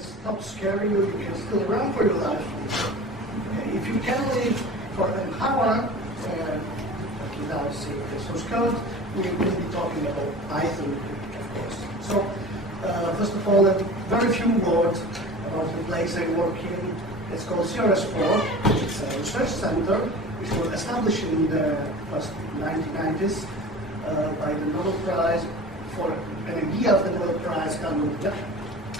stop scaring you, you can still run for your life. If you can live for an hour without seeing the source code, we will be talking about Python, of course. So, first of all, very few words about the place I work in. It's called CRS4. It's a research center which was established in the first 1990s by the Nobel Prize for an idea of the Nobel Prize,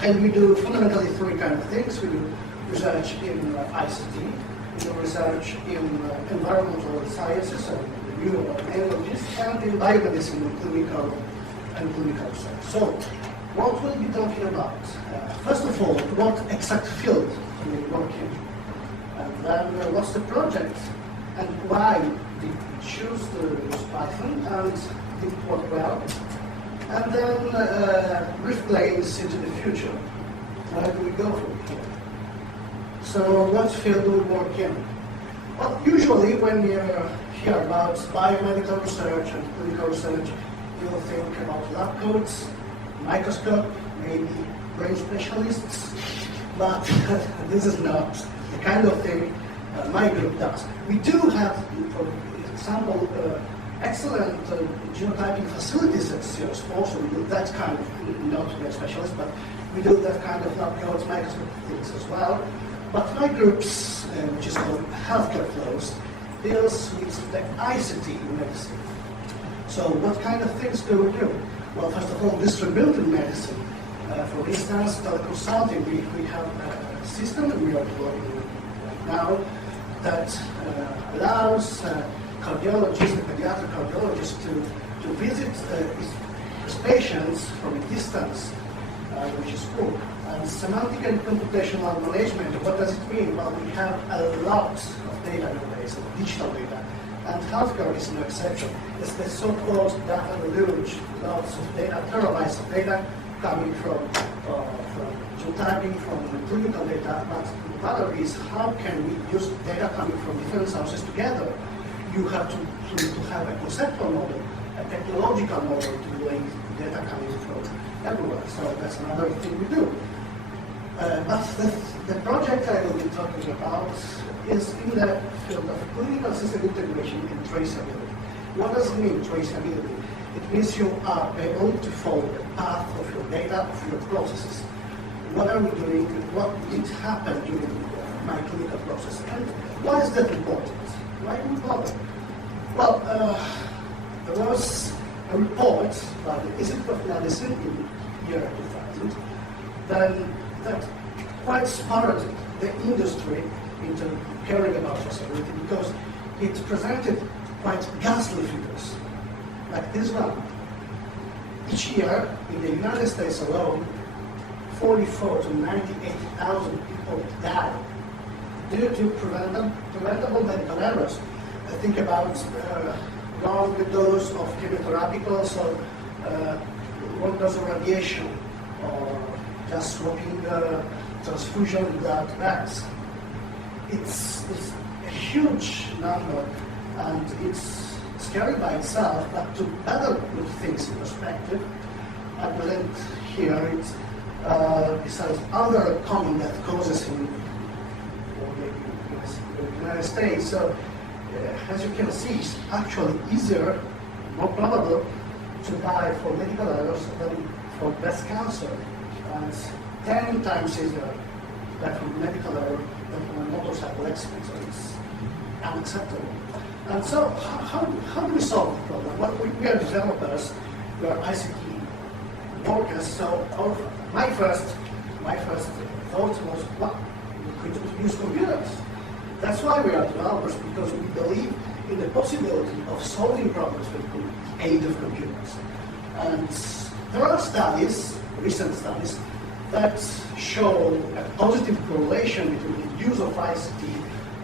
and we do fundamentally three kinds of things. We do research in ICT, we do research in environmental sciences, so renewable energies, and in biomedicine and clinical research. So, what we'll be talking about? First of all, what exact field we work in, and then what's the project, and why did we choose to use Python, and did it work well? And then brief glimpse into the future. Where do we go from here? So what field do we work in? Well, usually when you hear about biomedical research and clinical research, you'll think about lab coats, microscope, maybe brain specialists, but this is not the kind of thing my group does. We do have, for example, excellent genotyping facilities at CRS4, so we do that kind of, not very specialist, but we do that kind of lab coats, microscope things as well. But my group's, which is called Healthcare Flows, deals with the ICT in medicine. So what kind of things do we do? Well, first of all, distributed medicine. For instance, teleconsulting, we have a system that we are deploying right now that allows cardiologists, the pediatric cardiologists, to visit his patients from a distance, which is cool. And semantic and computational management, what does it mean? Well, we have a lot of data nowadays, digital data, and healthcare is no exception. It's the so-called data deluge, lots of data, terabytes of data coming from genotyping, from clinical data, but the matter is how can we use data coming from different sources together? You have to have a conceptual model, a technological model to link data coming from everywhere. So that's another thing we do. But the project I will be talking about is in the field of clinical system integration and traceability. What does it mean, traceability? It means you are able to follow the path of your data, of your processes. What are we doing? What did happen during my clinical process? And why is that important? Why do we bother? Well, there was a report by the Institute of Medicine in the year 2000 that quite spurred the industry into caring about traceability because it presented quite ghastly figures, like this one. Each year, in the United States alone, 44 to 98,000 people die due to preventable medical errors. Think about wrong dose of chemotherapy, also wrong dose of radiation, or just swapping transfusion without bags. It's a huge number, and it's scary by itself, but to better put things in perspective, I present here it besides other common death causes in the United States. So, as you can see, it's actually easier, more probable to die for medical errors than for breast cancer. And 10 times easier that from medical error than from a motorcycle accident. So it's unacceptable. And so how do we solve the problem? Well, we are developers, we are ICT workers, so my first thought was, well, we could use computers. That's why we are developers, because we believe in the possibility of solving problems with the aid of computers. And there are studies, recent studies, that show a positive correlation between the use of ICT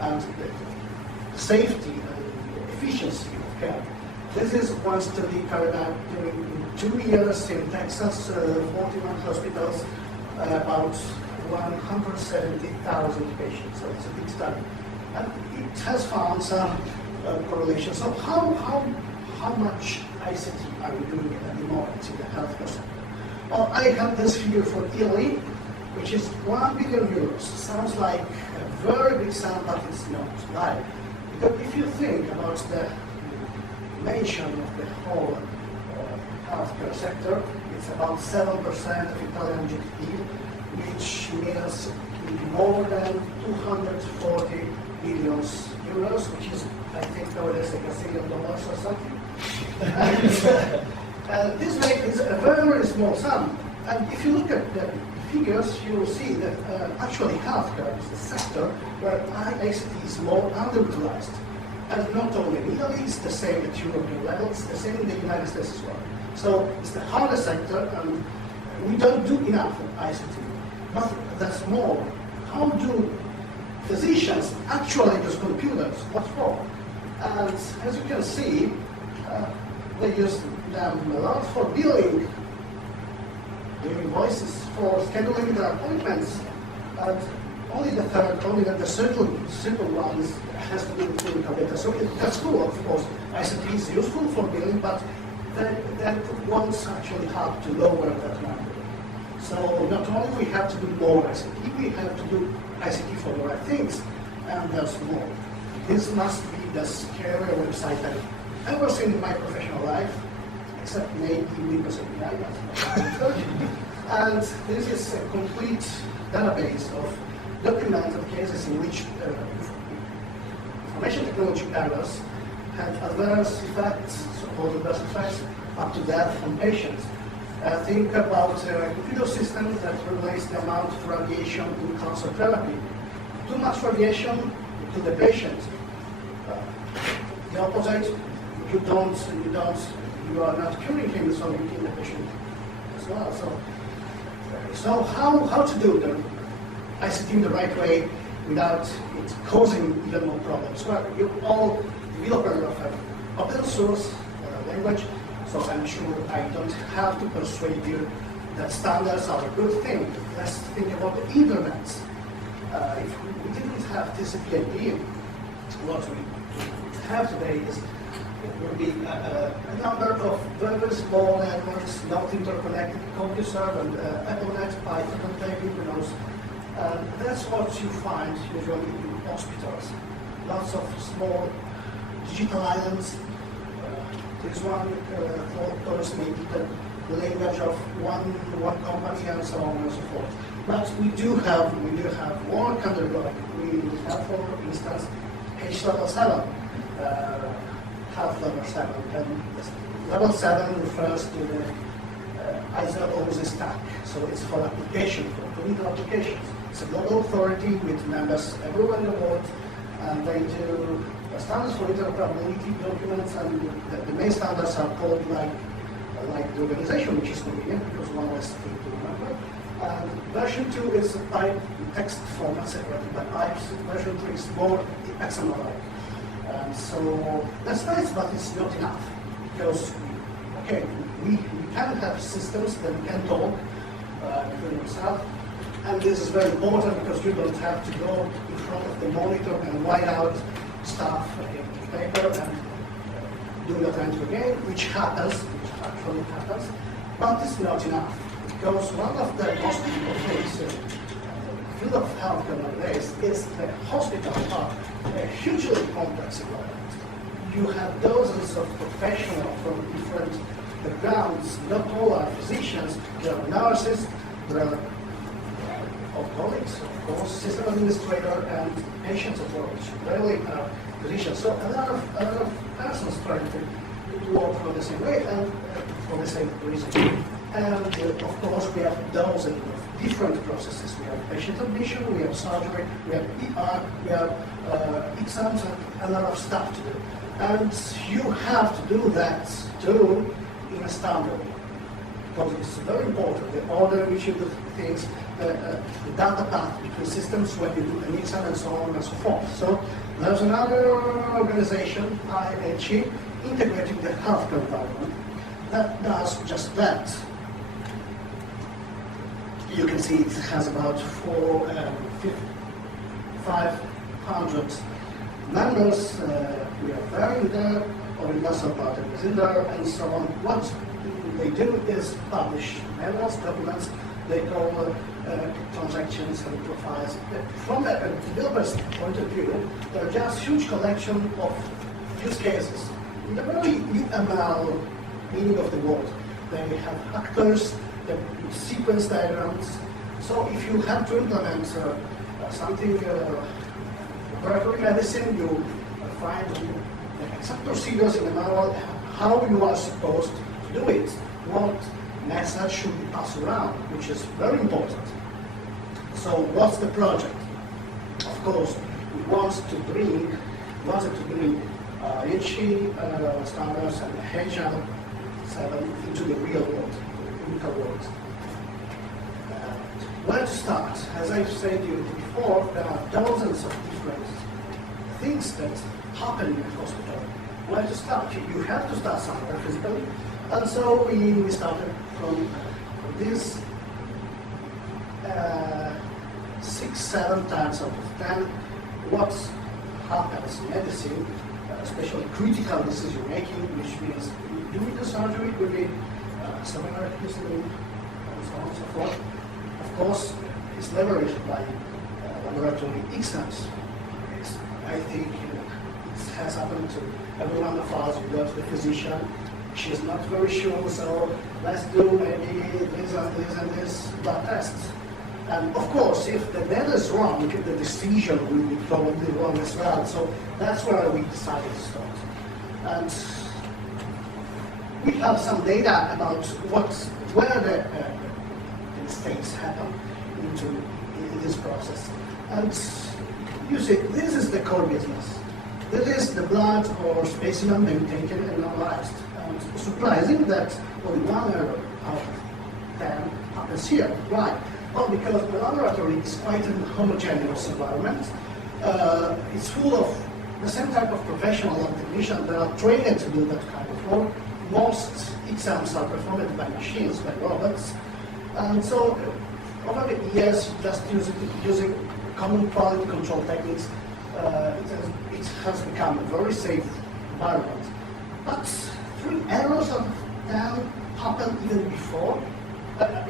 and the safety and efficiency of care. This is one study carried out during 2 years in Texas, 41 hospitals, about 170,000 patients. So it's a big study. And it has found some correlation. So how much ICT are we doing at the moment in the healthcare sector? Well, I have this figure for Italy. which is 1 billion euros. Sounds like a very big sum, but it's not. Why? Because if you think about the dimension of the whole healthcare sector, it's about 7% of Italian GDP, which means more than 240 billion euros, which is, I think, nowadays like $1 billion or something. And this is a very, very small sum. And if you look at the figures, you will see that actually healthcare is the sector where ICT is more underutilized. And not only in Italy, it's the same at European level, it's the same in the United States as well. So it's the hardest sector, and we don't do enough of ICT. But that's more. How do physicians actually use computers? What for? And as you can see, they use them a lot for billing, invoices, for scheduling their appointments, and only the simple ones has to do with clinical data. So that's cool, of course. ICT is useful for billing, but that won't actually help to lower that number. So not only we have to do more ICT, we have to do ICT for the right things, and there's more. This must be the scarier website I've ever seen in my professional life, except maybe Windows API. And this is a complete database of documented cases in which information technology errors had adverse effects, so-called adverse effects, up to death on patients. Think about a computer system that regulates the amount of radiation in cancer therapy. Too much radiation to the patient. The opposite, you are not curing him, so you kill the patient as well. So how to do the ICT in the right way without it causing even more problems? Well, you all developers of an open source language, so I'm sure I don't have to persuade you that standards are a good thing. Let's think about the internet. If we didn't have TCP/IP, what we have today is it will be a number of very small networks, not interconnected, CompuServe and AppleNet, Python, and maybe who knows. That's what you find usually in hospitals. Lots of small digital islands. This one follows maybe the language of one company and so on and so forth. But we do have work undergoing. We have, for instance, H level 7, half level 7. And level 7 refers to the ISO stack. So it's for application, for clinical applications. It's a global authority with members everywhere in the world, and they do standards for interoperability documents, and the main standards are called like the organization, which is convenient because one less thing to remember. And version 2 is type text format separated by pipes. Version 3 is more XML-like. So that's nice, but it's not enough because we can have systems that can talk between themselves. And this is very important because you don't have to go in front of the monitor and write out stuff in paper and do that time again, which actually happens, but it's not enough. Because one of the most important things in the field of healthcare nowadays is the hospital part, a hugely complex environment. You have dozens of professionals from different backgrounds. Not all are physicians, there are nurses, there are colleagues, of course, system administrator, and patients as well, which rarely are physicians. So a lot of persons trying to work for the same way and for the same reason. And of course, we have dozens of different processes. We have patient admission, we have surgery, we have ER, we have exams, and a lot of stuff to do. And you have to do that too in a standard way. Because it's very important, the order in which you do things, the data path between systems when you do an exam and so on and so forth. So there's another organization, IHE, integrating the healthcare environment, that does just that. You can see it has about 500 members. We are there in there, or industrial partner is in there, and so on. What they do is publish manuals, documents, they call transactions and profiles. From a developer's point of view, they're just huge collection of use cases. In the very UML meaning of the word, they have actors, they sequence diagrams. So if you have to implement something laboratory medicine, you find the exact procedures in the manual, how you are supposed to do it, what message should be passed around, which is very important. So what's the project? Of course, we wanted to bring Ricci standards and HL7 into the real world, the clinical world. Where to start? As I've said to you before, there are dozens of different things that happen in a hospital. Where to start? You have to start somewhere physically. And so we started from this 6-7 times out of 10. What happens in medicine, especially critical decision making, which means doing the surgery will be severe history and so on and so forth. Of course, it's leveraged by laboratory exams. I think it has happened to every one of us. We go to the physician, she's not very sure, so let's do maybe this and this and this blood tests. And of course, if the data is wrong, the decision will be probably wrong as well. So that's where we decided to start. And we have some data about where the mistakes happen in this process. And you see, this is the core business. This is the blood or specimen being taken and analyzed. And surprising that only 1 error out of 10 happens here. Why? Well, because the laboratory is quite a homogeneous environment. It's full of the same type of professional and technicians that are trained to do that kind of work. Most exams are performed by machines, by robots. And so, over the years, just using common quality control techniques, it has become a very safe environment. But 3 errors out of 10 happened even before.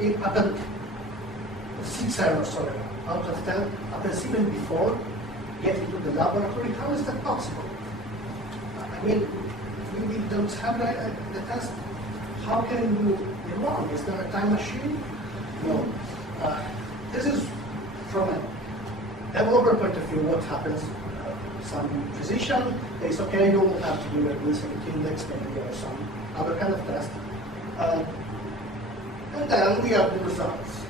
It happened 6 errors, sorry, out of 10 happens even before getting to the laboratory. How is that possible? I mean, we don't have the test. How can you be wrong? Is there a time machine? No. This is from a developer point of view what happens. Some physician says, okay, you will have to do a glycemic index maybe or some other kind of test. And then we have the results.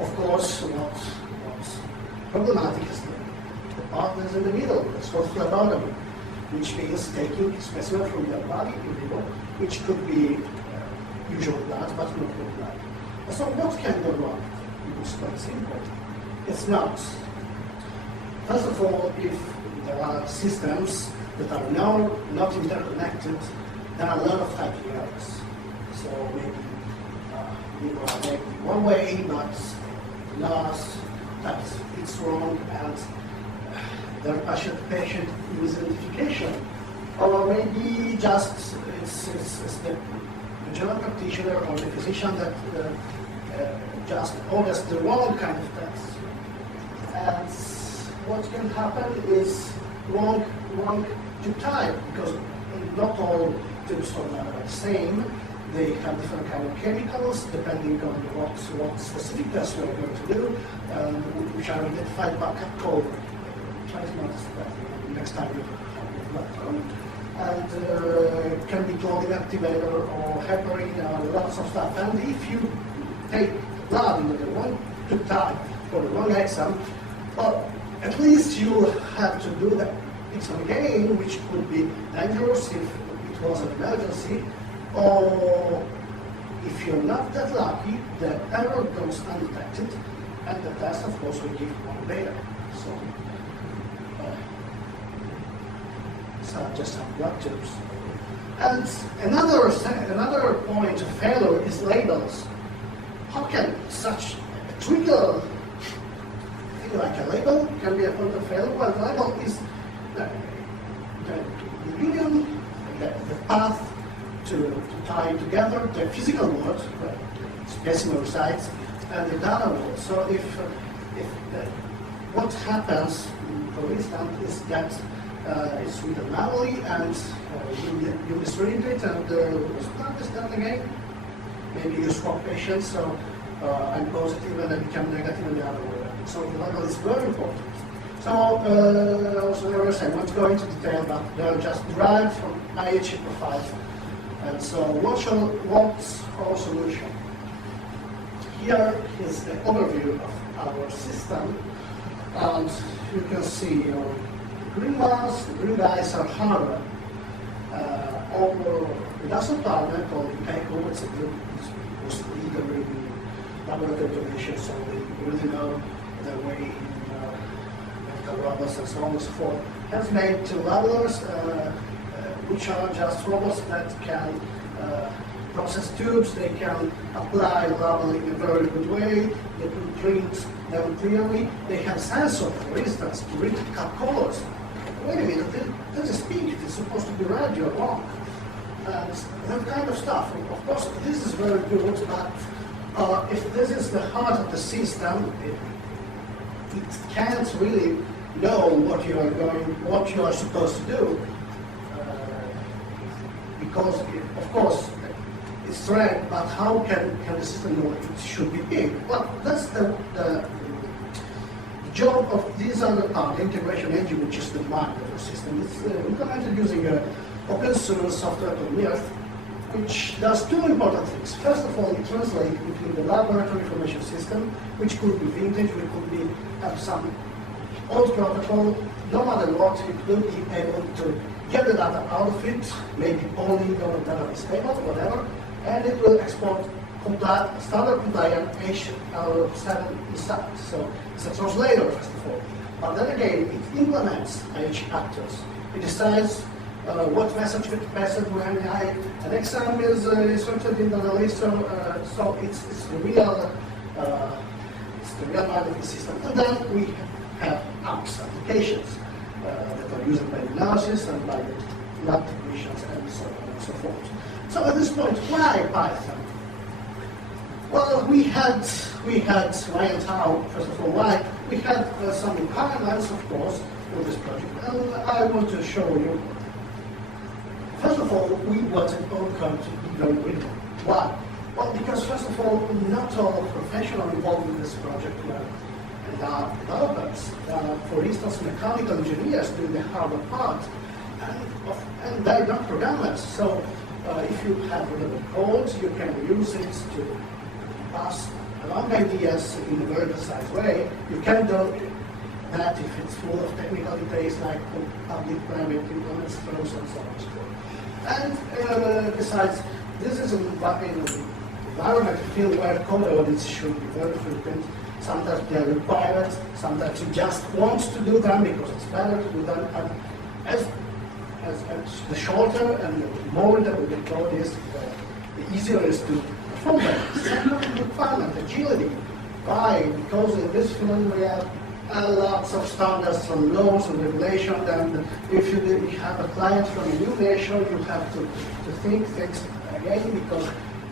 Of course, what's problematic is the partners in the middle, the source phlebotomy, which means taking specimen from your body in vivo, which could be usual blood, but not good blood. So what can go wrong? It's quite simple. It's not. First of all, if there are systems that are now not interconnected, there are a lot of typing errors. So maybe you are making one way, but last types it's wrong, and there patient misidentification, or maybe just it's the general practitioner or the physician that just orders the wrong kind of test. And what can happen is wrong to type, because not all tubes are the same. They have different kind of chemicals depending on what specific test we're going to do, which are identified by a code. Try to notice that next time you have blood code. And can be called inactivator or heparin, lots of stuff. And if you take blood into the wrong type for the wrong exam, well, at least you have to do that exam again, which could be dangerous if it was an emergency. Or if you're not that lucky, the error goes undetected, and the test, of course, will give wrong data. So just some blood tubes. And another point of failure is labels. How can such a trivial thing like a label can be a point of failure? Well, the label is the union, the path to tie together the physical world, specimen sites, and the data world. So what happens, for instance, is that it's written manually, and you misread it, and what is that again? Maybe you swap patients, so I'm positive and I become negative in the other way. So the level is very important. So, also I was saying, I won't go into detail, but they are just derived from IHE profiles. And so what's our solution? Here is the overview of our system. And you can see the green ones, the green guys are hardware. Our industrial partner called EuroPython, it's a group that was leader in laboratory automation, so they really know their way in medical robots and so on and so forth. Has made two labelers, which are just robots that can process tubes, they can apply labeling in a very good way, they can print them clearly, they have sensor, for instance, to read colors. Wait a minute, there's a speak, it's supposed to be red, you're wrong. And that kind of stuff. Of course, this is very good, but if this is the heart of the system, it can't really know what you are supposed to do. Because, of course, it's red, but how can the system know it should be big? Well, that's the job of this other part, the integration engine, which is the mind of the system. It's implemented using open source software called MIRF, which does two important things. First of all, it translates between the laboratory information system, which could be vintage, which could have some old protocol, no matter what, it will be able to get the data out of it, maybe only the data is stable, whatever, and it will export standard compliant HL7 inside. So it's a translator, first of all. But then again, it implements H actors. It decides what message to pass it when an exam is inserted in the list. So it's the real mind of the system. And then we have apps, applications that are used by the analysis and by the lab technicians and so on and so forth. So at this point, why Python? Well, we had why and how, first of all, why? We had some requirements, of course, for this project, and I want to show you. First of all, we wanted our code to be very readable. Why? Well, because first of all, not all professionals involved in this project were developers. For instance, mechanical engineers doing the harder part, and they're not programmers. So if you have readable code, you can use it to pass along ideas in a very precise way. You can do that if it's full of technical details like public-private implements, flows, and so on and so forth. And besides, this is an environment field where code audits should be very frequent. Sometimes they are required, sometimes you just want to do them because it's better to do them. And as the shorter and the more that the code is, the easier it is to perform them. Second requirement, agility. Why? Because in this field we have lots of standards and laws and regulations, and if you have a client from a new nation, you have to think things again because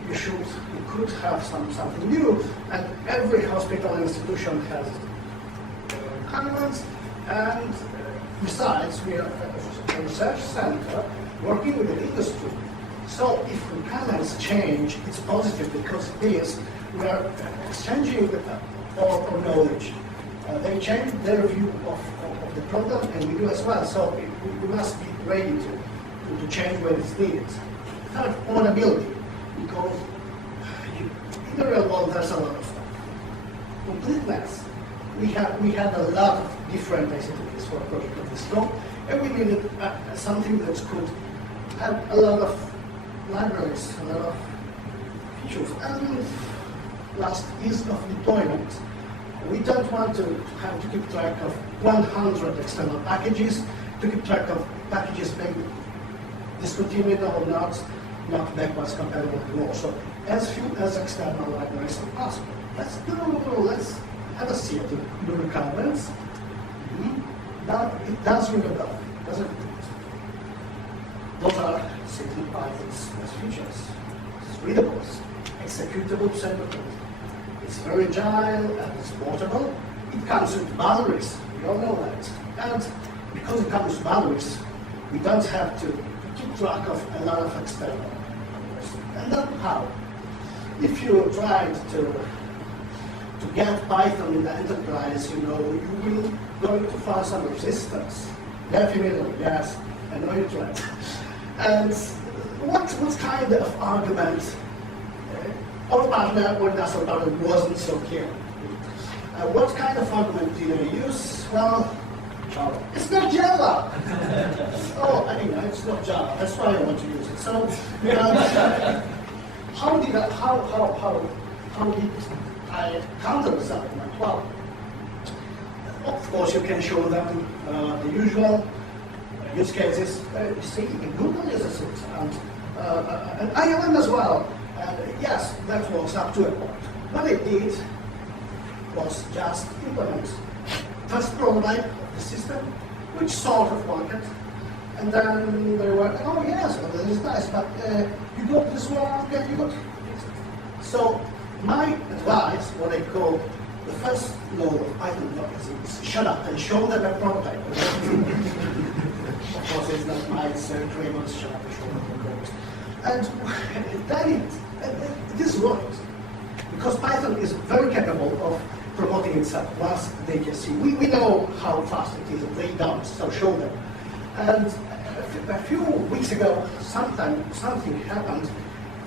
you could have something new, and every hospital and institution has requirements, and besides we are a research center working with the industry. So if requirements change, it's positive because it is we are exchanging our knowledge. They change their view of the problem, and we do as well. So we must be ready to change when it's needed. Third, portability, because in the real world there's a lot of stuff. Completeness. We had a lot of different ICTs for a project of this scope, and we needed something that could have a lot of libraries, a lot of features. And last, ease of deployment. We don't want to have to keep track of 100 external packages, to keep track of packages being discontinued or not backwards compatible anymore. So as few as external libraries as possible. Let's have a see at the requirements. That it does ring a bell, doesn't it? Those are simply Python's best features. It's readable, executable pseudocode. It's very agile and it's portable. It comes with batteries. We all know that. And because it comes with batteries, we don't have to keep track of a lot of external numbers. And then how? If you tried to get Python in the enterprise, you will going to find some resistance. Definitely, yes. I know you're right. And what kind of argument? Our partner, when that's our partner, wasn't so clear. What kind of argument do you use? Well, Java. It's not Java. Oh, anyway, it's not Java. That's why I want to use it. So, how did I counter this argument? Well, of course, you can show them the usual use cases. You see, Google uses it, and ILM as well. Yes, that was up to a point. What they did was just implement first prototype of the system, which sort of worked, and then they were, oh yes, well, this is nice, but you got this one, okay, you got this. So my advice, what I call the first law of Python developers is shut up and show them a prototype. Of course, it's not my Kramer's shut up and show them a prototype. And then it is right, because Python is very capable of promoting itself once they can see. We know how fast it is, they don't, so show them. And a few weeks ago, something happened,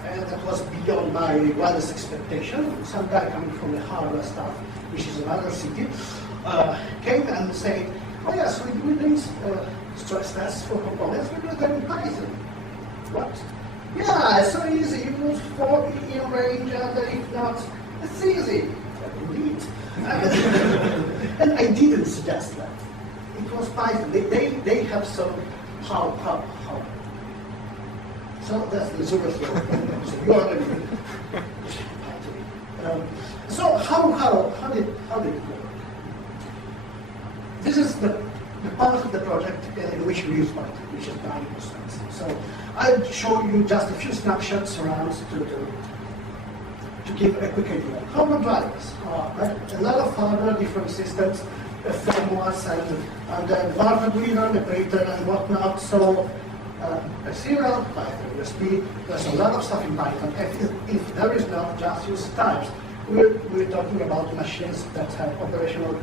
and that was beyond my wildest expectation. Some guy coming from the hardware stuff, which is another city, came and said, oh yes, we're doing stress tests for components, we're doing them in Python. What? Yeah, it's so easy. You put 4 in range, and if not, it's easy. Indeed. And I didn't suggest that. It was Python. They have some how. So that's the super flow. So you are Python. So how did it work? This is the part of the project in which we use Python, which is 90%. So I'll show you just a few snapshots around to give a quick idea. Hardware drivers are a lot of hardware, different systems, frameworks, and advanced reader, the printer, and whatnot. So a serial, Python, USB, there's a lot of stuff in Python. If there is not just use types, we're talking about machines that have operational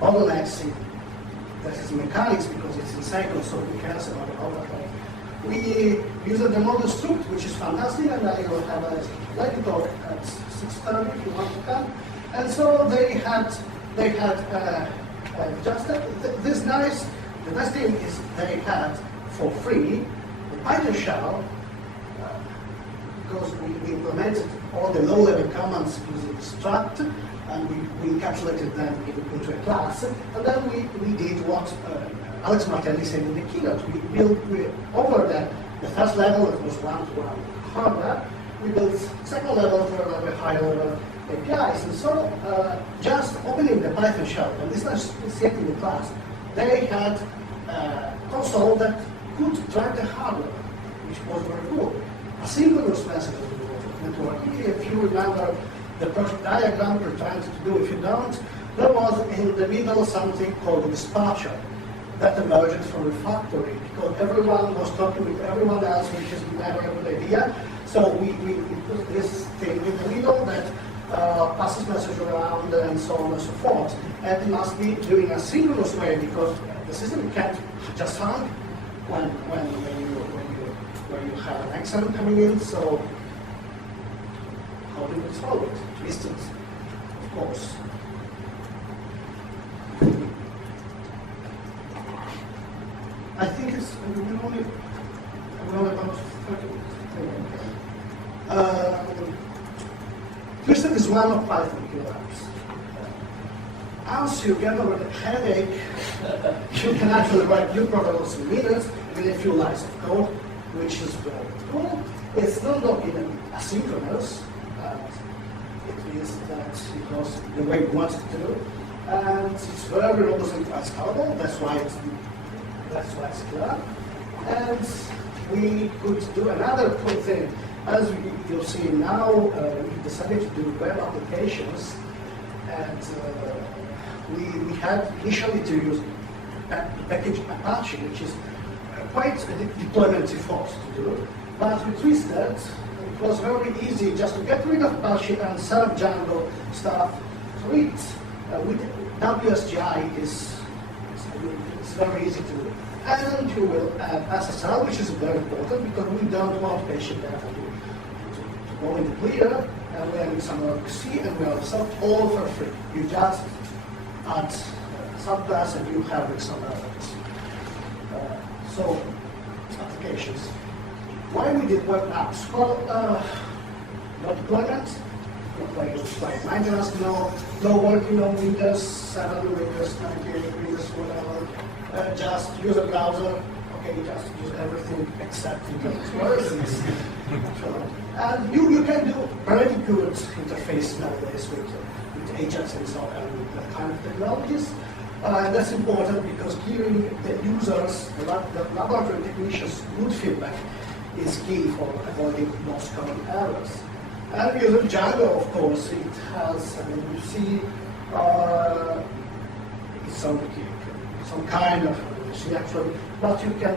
bottlenecks. This is mechanics because it's in cycles, so we cares about the overhead. We use the model struct, which is fantastic, and I will have a light talk at 6:30 if you want to come. And so they had just this nice. The best thing is they had for free the Python shell because we implemented all the low-level commands using struct, and we encapsulated them into a class, and then we did what Alex Martelli said in the keynote. We built over the first level, it was one-to-one hardware. We built second level, third level, higher level APIs, and so just opening the Python shell, and this is set in the class, they had a console that could drive the hardware, which was very cool. Asynchronous message networking. If you remember the project diagram we're trying to do, if you don't, there was in the middle something called dispatcher that emerged from the factory because everyone was talking with everyone else, which is never a good idea. So we put this thing in the middle that passes message around and so on and so forth. And it must be doing a synchronous way because the system can't just hang when you have an exam coming in. So how do we solve it? Distance, of course. I think it's only about 30 minutes. Twisted is one of Python killers. Once you get over the headache, you can actually write new protocols in minutes with a few lines of code, which is very cool. It's not documented asynchronous. It means that because the way we want it to do, and it's very robust and scalable. That's why it's clear. And we could do another cool thing. As you'll see now, we decided to do web applications, and we had initially to use the package Apache, which is quite a deployment effort to do. But we twisted, it was very easy just to get rid of Apache and serve Django stuff through it. With WSGI is very easy to do. And you will add SSL, which is very important because we don't want patient data to go in the clear, and we have some RPC, and we have some all for free. You just add subclass and you have some others. So, applications. Why we did web apps? Well, no deployment, like maintenance, no working on Windows 7, Windows 98, Windows whatever. Just use a browser. Okay, just use everything except Internet Explorer. And you can do very good interface nowadays with agents and so on, and that kind of technologies. And that's important because giving the users, the laboratory technicians, good feedback is key for avoiding most common errors. And using Django, of course, it has, you see, some kind of actually, but you can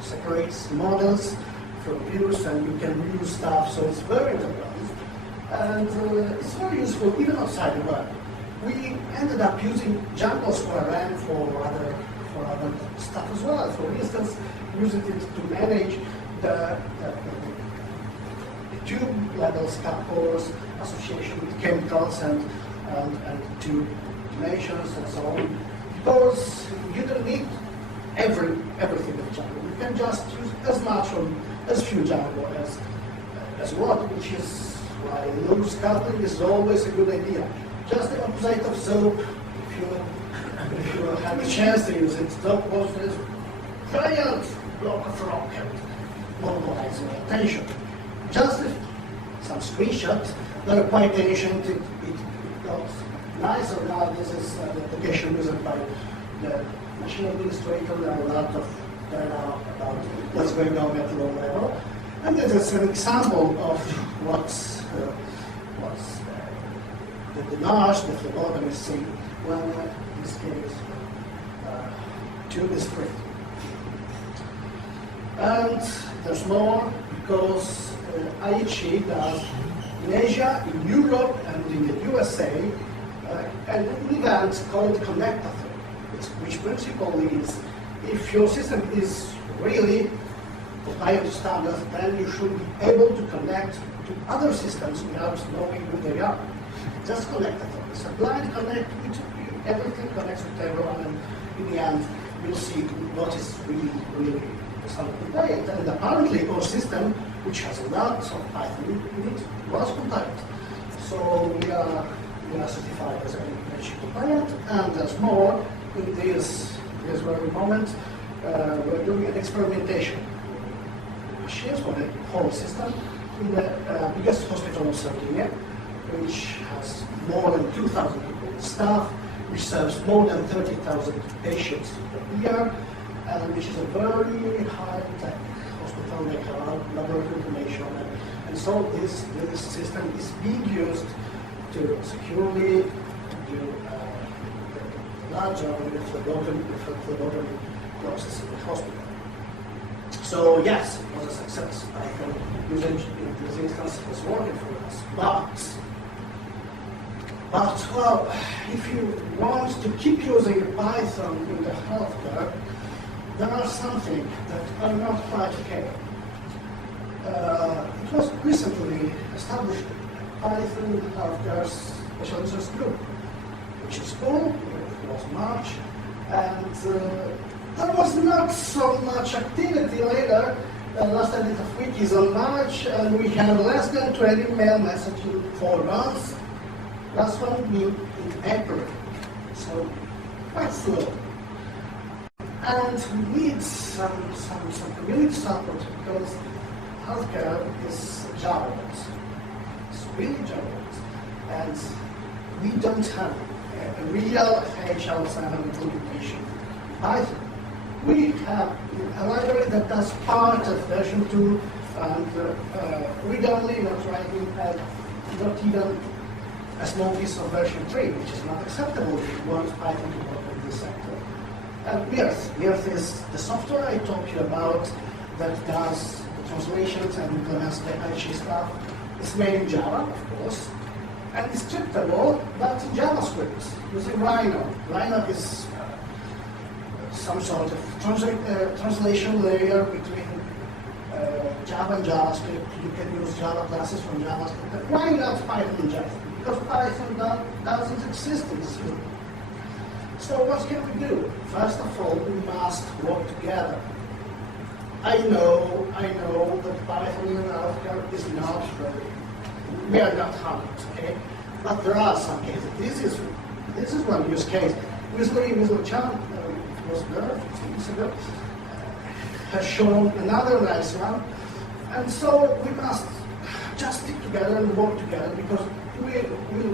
separate models from views and you can reuse stuff, so it's very important. And it's very useful even outside the web. We ended up using Django SquareM for other stuff as well. For instance, using it to manage the tube levels, couples, association with chemicals and tube dimensions and so on. Because you don't need everything of Django. You can just use as much or as few Django as what, which is why loose coupling is always a good idea. Just the opposite of soap, if you have a chance to use it, soap was this giant block of rock and mobilizing attention. Just some screenshots that are quite ancient, it got nicer now. This is the application used by the machine administrator. There are a lot of data about what's going on at low level. And this is an example of what's the NASH, the phlebotomist seeing when this case tube is free. And there's more because IHE does in Asia, in Europe, and in the USA an event called Connectathon, which principle is if your system is really compliant to standards, then you should be able to connect to other systems without knowing who they are. Just Connectathon. It's a blind connect, which everything connects with everyone, and in the end, you'll see what is really something compliant. And apparently, our system, which has a lot of Python in it, was compliant. So we are certified as a compliant, and there's more in this very moment. We're doing an experimentation. Machines for the whole system in the biggest hospital of Sardinia, which has more than 2,000 people staff, which serves more than 30,000 patients per year, and which is a very high-tech hospital. They have laboratory information, and so this system is being used to securely do the large job with the phlebotomy process in the hospital. So yes, it was a success. Python using this instance was working for us. But well, if you want to keep using Python in the healthcare, there are something that are not quite okay. It was recently established Python Healthcare Specialists Group, which is cool. It was March, and there was not so much activity later. Last edit of week is on March, and we had less than 20 mail messages in 4 months. Last one in April, so quite slow. And we need some community support because healthcare is jargon. It's really jargon, and we don't have a real HL7 implementation Python. We have a library that does part of version 2 and read-only, not writing, and not even a small piece of version 3, which is not acceptable if you want Python to work in this sector. And Mirth is the software I talked to you about that does the translations and implements the Apache stuff. It's made in Java, of course, and it's scriptable, but in JavaScript, using Rhino. Rhino is some sort of translation layer between Java and JavaScript. You can use Java classes from JavaScript. But why not Python and Java? Because Python doesn't exist in this field. So what can we do? First of all, we must work together. I know that Python in healthcare is not very, we are not hundreds, okay? But there are some cases. This is one use case. Wisdom Chan, it was there 15 years ago, has shown another nice one. And so we must just stick together and work together because we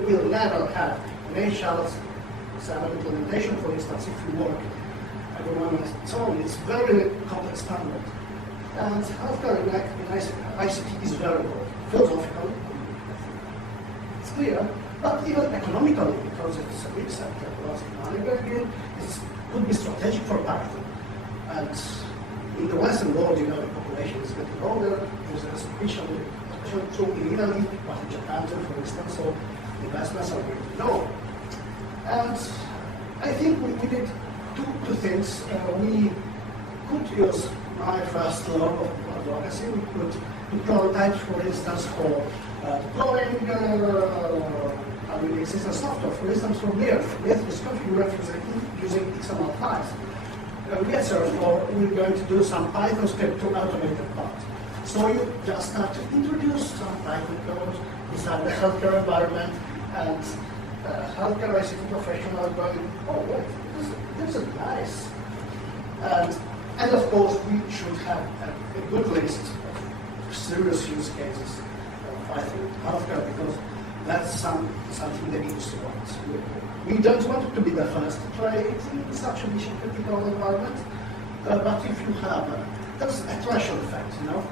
will never have an HL7 implementation, for instance, if we work everyone on its own. It's very complex standard. And healthcare in ICT is very broad. Philosophically, it's clear, but even economically, because it's a big sector, lots of money going in, it could be strategic for Python. And in the Western world, you know, the population is getting older, there's a especially true in Italy, but in Japan too, for instance, so investments are going to low. And I think we did two things. We could use my first law of advocacy. We could do prototypes, for instance, for deploying existing software. For instance, from Mirth is configured using XML files. Yes, therefore, we're going to do some Python script to automate the part. So you just have to introduce some Python code, design the healthcare environment, and healthcare ICT professional are going, oh wait, this is nice. And of course, we should have a good list of serious use cases of Python healthcare because that's something the industry wants. We don't want to be the first to try it in such a mission critical environment, but if you have, there's a threshold effect, you know.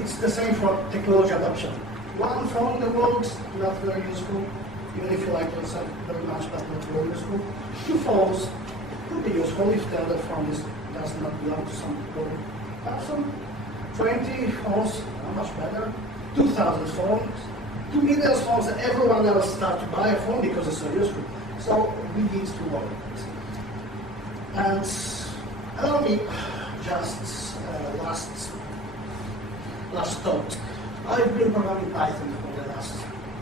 It's the same for technology adoption. One phone in the world, not very useful, even if you like yourself very much, but not very useful. Two phones could be useful if the other phone does not belong to some person. 20 phones are much better. 2,000 phones. 2 million phones, and everyone else start to buy a phone because it's so useful. So we need to work on it. And allow me just last thought. I've been programming Python for the last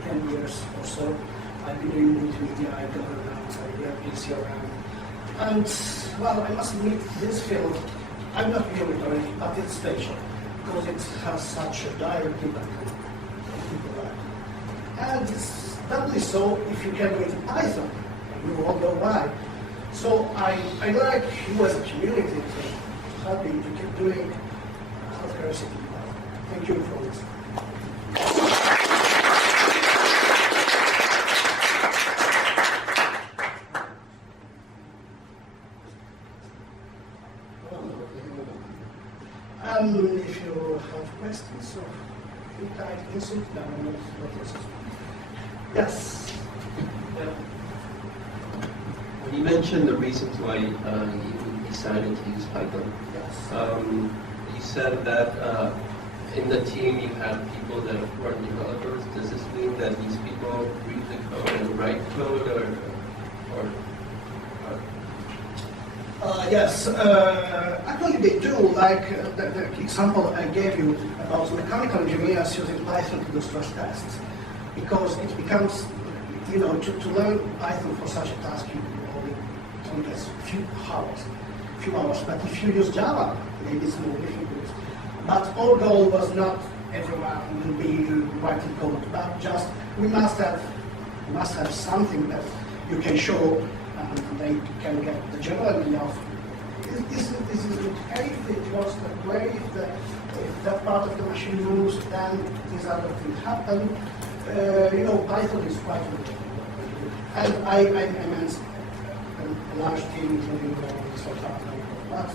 10 years or so. I've been doing multimedia, I go around, I work PC around. And, well, I must admit, this field, I'm not really doing it, but it's special, because it has such a direct impact on people life. And it's doubly so if you can do it in Python, and you all know why. So I like you as a community to help you to keep doing healthcare ICT. Thank you for this. If you have questions, so you can sit down and what is it? Yes. You mentioned the reasons why you decided to use Python. Yes. You said that in the team you had people that were developers. Does this mean that these people read the code and write code, or Yes, actually they do, like the example I gave you about mechanical engineers using Python to do stress tests. Because it becomes, you know, to learn Python for such a task, you only takes a few hours. But if you use Java, maybe it's more difficult. But our goal was not everyone will be writing code, but just we must have something that you can show and they can get the general idea of is it okay if it works that way, if that part of the machine moves, then these other things happen. You know, Python is quite good. And I meant a large team including the sort of but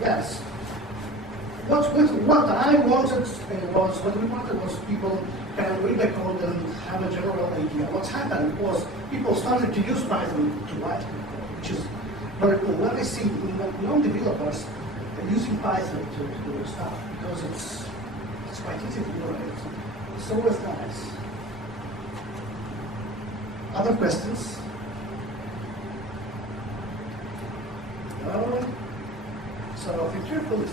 yes. what I wanted what we wanted was people can read the code and have a general idea. What's happened was people started to use Python to write code, which is very cool. When I see non-developers using Python to do stuff, because it's quite easy to do it. It's always nice. Other questions? No? So be careful.